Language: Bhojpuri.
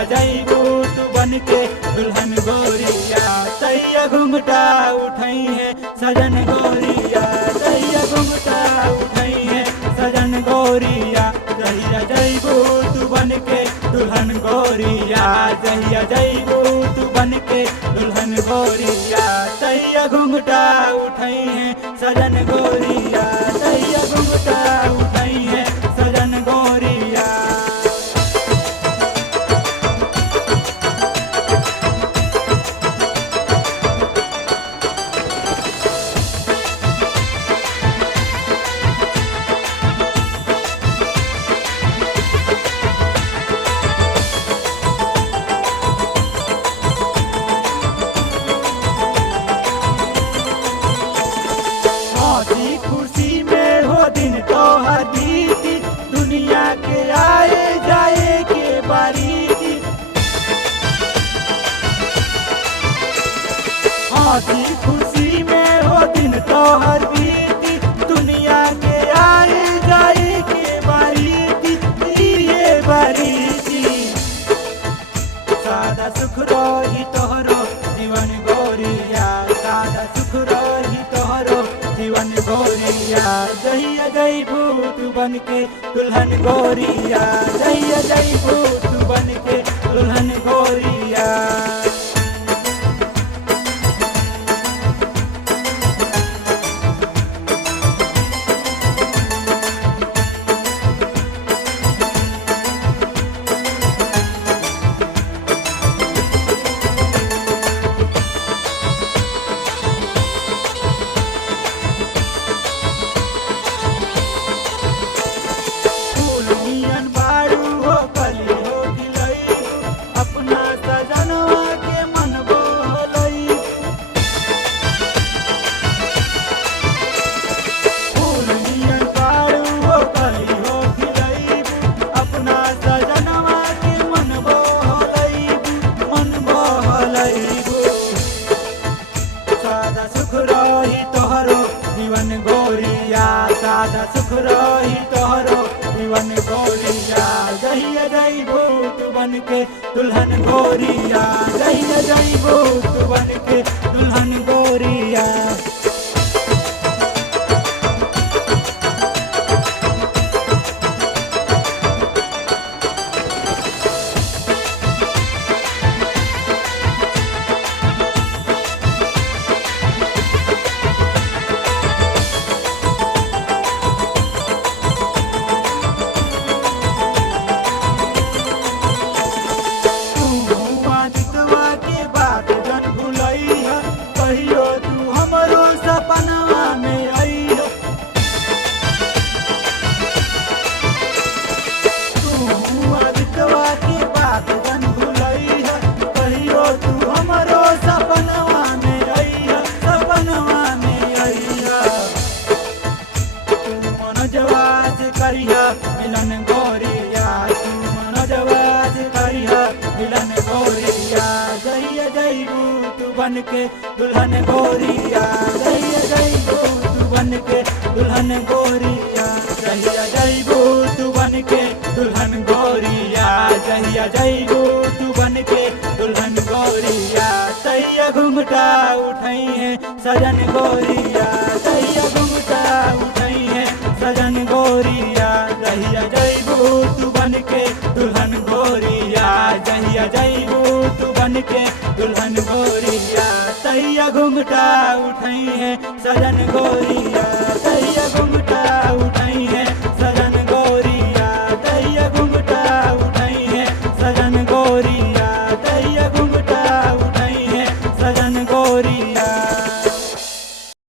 जहिया जइबू तू बन के दुल्हन गोरिया, तैया घुंघटा उठई है सजन गोरिया, तैया घुंघटा उठई है सजन गोरिया, जहिया जइबू तू बन के दुल्हन गोरिया, जहिया जइबू तू बन के दुल्हन गोरिया, तैया घुंघटा उठई है सजन गोरिया, तैया घुंघटा उठई है सजन गोरिया। खुशी में हो दिन तो हदीती, दुनिया के आए जाए के बारीकी, हंसी खुशी में हो दिन तो हदीती, दुनिया के आए जाए के बारीकी, ये बारीकी, सादा सुख रही तोहरो जीवन गोरिया, सादा सुख रही तोहरो जीवन गोरिया, जहिया जइबू तू बन के दुल्हन गोरिया, जहिया जइबू तू बन के दुल्हन गोरिया। सादा सुख रही तोहरो जीवन गोरिया, सादा सुख रही तोहरो जीवन गोरिया, जहिया जइबू तू बन के दुल्हन गोरिया, जहिया जइबू तू बन के दुल्हन गोरिया। मिलन गोरिया, तू मनोजवाज करिया मिलन गोरिया, जहिया जइबू तू बन के दुल्हन गोरिया, जहिया जइबू तू बन के दुल्हन गोरिया, जहिया जइबू तू बन के दुल्हन गोरिया, जहिया जइबू तू बन के दुल्हन गोरिया, तैया घुंघटा उठई है सजन गोरिया, तैया घुंघटा उठई है सजन गोरिया, जहिया जइबू तू बन के दुल्हन गोरिया, जहिया जइबू तू बन के दुल्हन गोरिया, तैया घुंघटा उठई है सजन गोरिया।